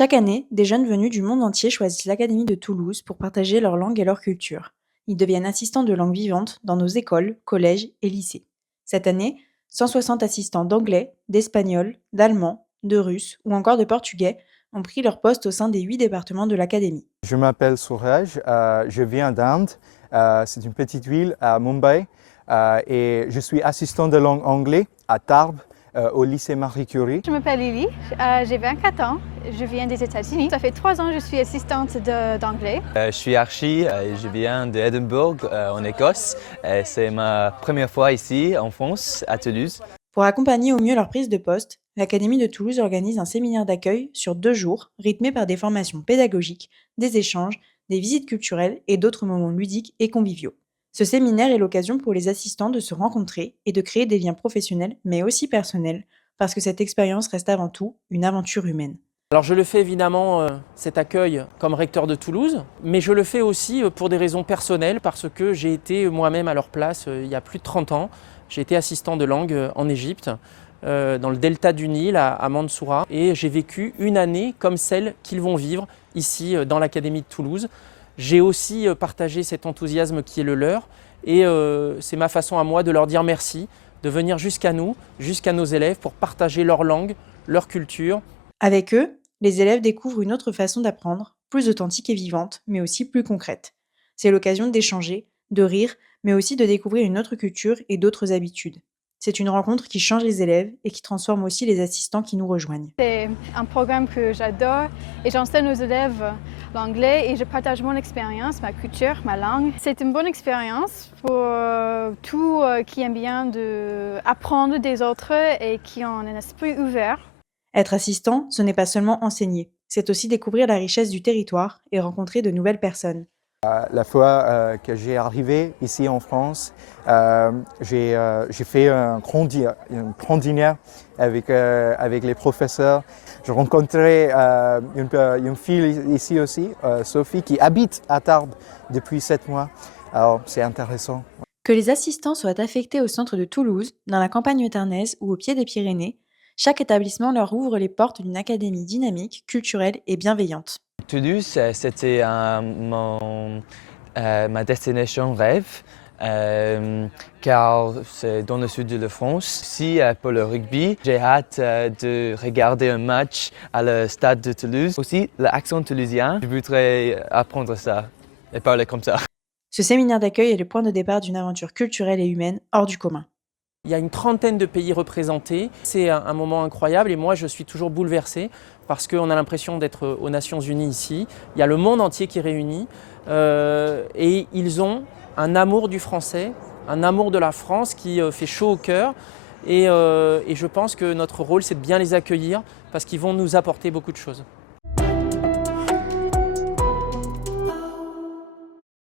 Chaque année, des jeunes venus du monde entier choisissent l'Académie de Toulouse pour partager leur langue et leur culture. Ils deviennent assistants de langue vivante dans nos écoles, collèges et lycées. Cette année, 160 assistants d'anglais, d'espagnol, d'allemand, de russe ou encore de portugais ont pris leur poste au sein des 8 départements de l'Académie. Je m'appelle Suraj, je viens d'Inde, c'est une petite ville à Mumbai et je suis assistant de langue anglais à Tarbes au lycée Marie Curie. Je m'appelle Lily, j'ai 24 ans, je viens des États-Unis. Ça fait 3 ans que je suis assistante d'anglais. Je suis Archie, je viens d'Édimbourg en Écosse. C'est ma première fois ici en France, à Toulouse. Pour accompagner au mieux leur prise de poste, l'Académie de Toulouse organise un séminaire d'accueil sur 2 jours, rythmé par des formations pédagogiques, des échanges, des visites culturelles et d'autres moments ludiques et conviviaux. Ce séminaire est l'occasion pour les assistants de se rencontrer et de créer des liens professionnels, mais aussi personnels, parce que cette expérience reste avant tout une aventure humaine. Alors je le fais évidemment, cet accueil, comme recteur de Toulouse, mais je le fais aussi pour des raisons personnelles, parce que j'ai été moi-même à leur place il y a plus de 30 ans. J'ai été assistant de langue en Égypte, dans le delta du Nil, à Mansoura, et j'ai vécu une année comme celle qu'ils vont vivre ici dans l'Académie de Toulouse. J'ai aussi partagé cet enthousiasme qui est le leur, et c'est ma façon à moi de leur dire merci, de venir jusqu'à nous, jusqu'à nos élèves, pour partager leur langue, leur culture. Avec eux, les élèves découvrent une autre façon d'apprendre, plus authentique et vivante, mais aussi plus concrète. C'est l'occasion d'échanger, de rire, mais aussi de découvrir une autre culture et d'autres habitudes. C'est une rencontre qui change les élèves et qui transforme aussi les assistants qui nous rejoignent. C'est un programme que j'adore et j'enseigne aux élèves l'anglais et je partage mon expérience, ma culture, ma langue. C'est une bonne expérience pour tous qui aiment bien apprendre des autres et qui ont un esprit ouvert. Être assistant, ce n'est pas seulement enseigner, c'est aussi découvrir la richesse du territoire et rencontrer de nouvelles personnes. La fois que j'ai arrivé ici en France, j'ai fait un grand dîner avec les professeurs. Je rencontrais une fille ici aussi, Sophie, qui habite à Tarbes depuis 7 mois. Alors c'est intéressant. Que les assistants soient affectés au centre de Toulouse, dans la campagne tarnaise ou au pied des Pyrénées, chaque établissement leur ouvre les portes d'une académie dynamique, culturelle et bienveillante. Toulouse, c'était ma destination rêve, car c'est dans le sud de la France. Aussi pour le rugby, j'ai hâte de regarder un match à le stade de Toulouse. Aussi l'accent toulousien, je voudrais apprendre ça et parler comme ça. Ce séminaire d'accueil est le point de départ d'une aventure culturelle et humaine hors du commun. Il y a une trentaine de pays représentés. C'est un moment incroyable et moi je suis toujours bouleversé parce qu'on a l'impression d'être aux Nations Unies ici. Il y a le monde entier qui est réuni et ils ont un amour du français, un amour de la France qui fait chaud au cœur et je pense que notre rôle c'est de bien les accueillir parce qu'ils vont nous apporter beaucoup de choses.